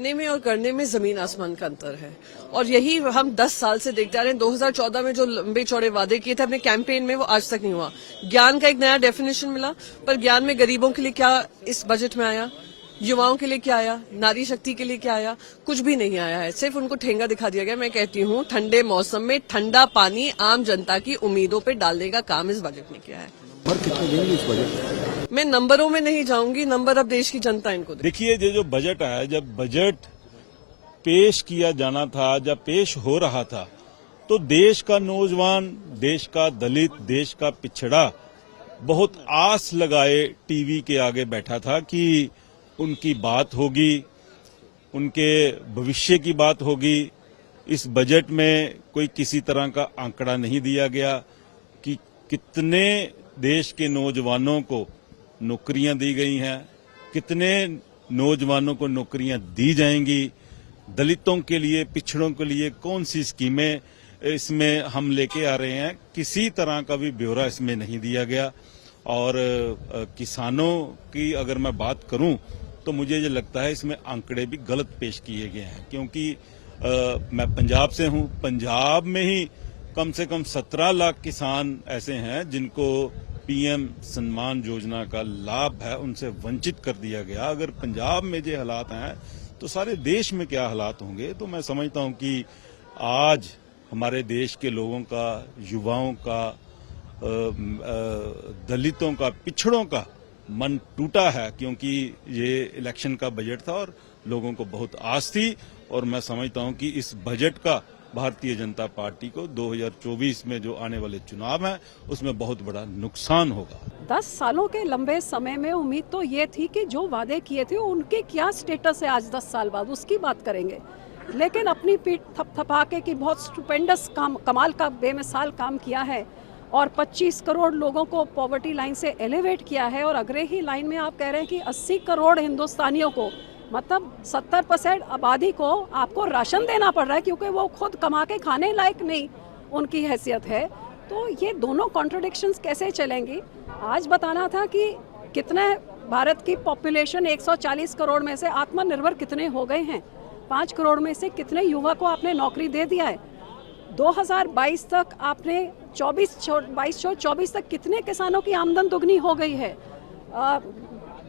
कहने में और करने में जमीन आसमान का अंतर है, और यही हम 10 साल से देखते आ रहे हैं। 2014 में जो लंबे चौड़े वादे किए थे अपने कैंपेन में, वो आज तक नहीं हुआ। ज्ञान का एक नया डेफिनेशन मिला, पर ज्ञान में गरीबों के लिए क्या इस बजट में आया, युवाओं के लिए क्या आया, नारी शक्ति के लिए क्या आया? कुछ भी नहीं आया है, सिर्फ उनको ठेंगा दिखा दिया गया। मैं कहती हूँ ठंडे मौसम में ठंडा पानी आम जनता की उम्मीदों पे डालने का काम इस बजट ने किया है। नंबर कितने देंगे इस बजट? मैं नंबरों में नहीं जाऊंगी, नंबर अब देश की जनता इनको दे। देखिए, ये जो बजट है, जब बजट पेश किया जाना था, जब पेश हो रहा था, तो देश का नौजवान, देश का दलित, देश का पिछड़ा बहुत आस लगाए टीवी के आगे बैठा था कि उनकी बात होगी, उनके भविष्य की बात होगी। इस बजट में कोई किसी तरह का आंकड़ा नहीं दिया गया कि कितने देश के नौजवानों को नौकरियां दी गई हैं, कितने नौजवानों को नौकरियां दी जाएंगी, दलितों के लिए, पिछड़ों के लिए कौन सी स्कीमें इसमें हम लेके आ रहे हैं। किसी तरह का भी ब्यौरा इसमें नहीं दिया गया। और किसानों की अगर मैं बात करूं तो मुझे ये लगता है इसमें आंकड़े भी गलत पेश किए गए हैं, क्योंकि मैं पंजाब से हूं। पंजाब में ही कम से कम 17 लाख किसान ऐसे हैं जिनको पीएम सम्मान योजना का लाभ है, उनसे वंचित कर दिया गया। अगर पंजाब में ये हालात हैं तो सारे देश में क्या हालात होंगे। तो मैं समझता हूं कि आज हमारे देश के लोगों का, युवाओं का, दलितों का, पिछड़ों का मन टूटा है, क्योंकि ये इलेक्शन का बजट था और लोगों को बहुत आस थी। और मैं समझता हूं कि इस बजट का भारतीय जनता पार्टी को 2024 में जो आने वाले चुनाव हैं उसमें बहुत बड़ा नुकसान होगा। 10 सालों के लंबे समय में उम्मीद तो ये थी कि जो वादे किए थे उनके क्या स्टेटस है आज 10 साल बाद, उसकी बात करेंगे। लेकिन अपनी पीठ थपथपा के कि बहुत स्टुपेंडस काम, कमाल का बेमिसाल काम किया है और 25 करोड़ लोगों को पॉवर्टी लाइन से एलिवेट किया है, और अगले ही लाइन में आप कह रहे हैं कि 80 करोड़ हिंदुस्तानियों को, मतलब 70% आबादी को आपको राशन देना पड़ रहा है क्योंकि वो खुद कमा के खाने लायक नहीं उनकी हैसियत है। तो ये दोनों कॉन्ट्रडिक्शंस कैसे चलेंगी? आज बताना था कि कितने भारत की पॉपुलेशन 140 करोड़ में से आत्मनिर्भर कितने हो गए हैं, 5 करोड़ में से कितने युवा को आपने नौकरी दे दिया है, 2022 तक आपने 22-24 तक कितने किसानों की आमदन दुगनी हो गई है,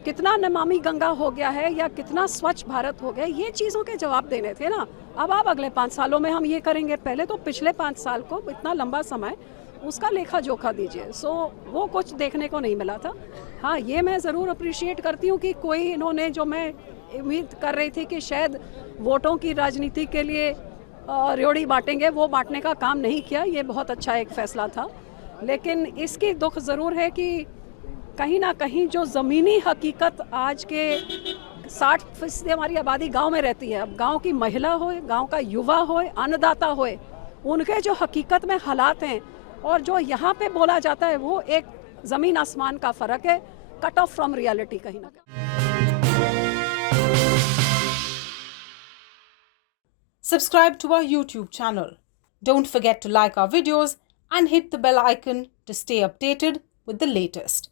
कितना नमामि गंगा हो गया है या कितना स्वच्छ भारत हो गया। ये चीज़ों के जवाब देने थे ना। अब आप अगले 5 सालों में हम ये करेंगे, पहले तो पिछले 5 साल को, इतना लंबा समय, उसका लेखा जोखा दीजिए। वो कुछ देखने को नहीं मिला था। हाँ, ये मैं ज़रूर अप्रिशिएट करती हूँ कि कोई इन्होंने, जो मैं उम्मीद कर रही थी कि शायद वोटों की राजनीति के लिए रेवड़ी बांटेंगे, वो बांटने का काम नहीं किया। ये बहुत अच्छा एक फैसला था। लेकिन इसकी दुख ज़रूर है कि कहीं ना कहीं जो ज़मीनी हकीकत, आज के 60% हमारी आबादी गांव में रहती है। अब गांव की महिला हो, गांव का युवा हो, अन्नदाता हो, उनके जो हकीकत में हालात हैं और जो यहाँ पे बोला जाता है, वो एक ज़मीन आसमान का फ़र्क है, कट ऑफ फ्रॉम रियलिटी कहीं ना कहीं। Subscribe to our YouTube channel. Don't forget to like our videos and hit the bell icon to stay updated with the latest.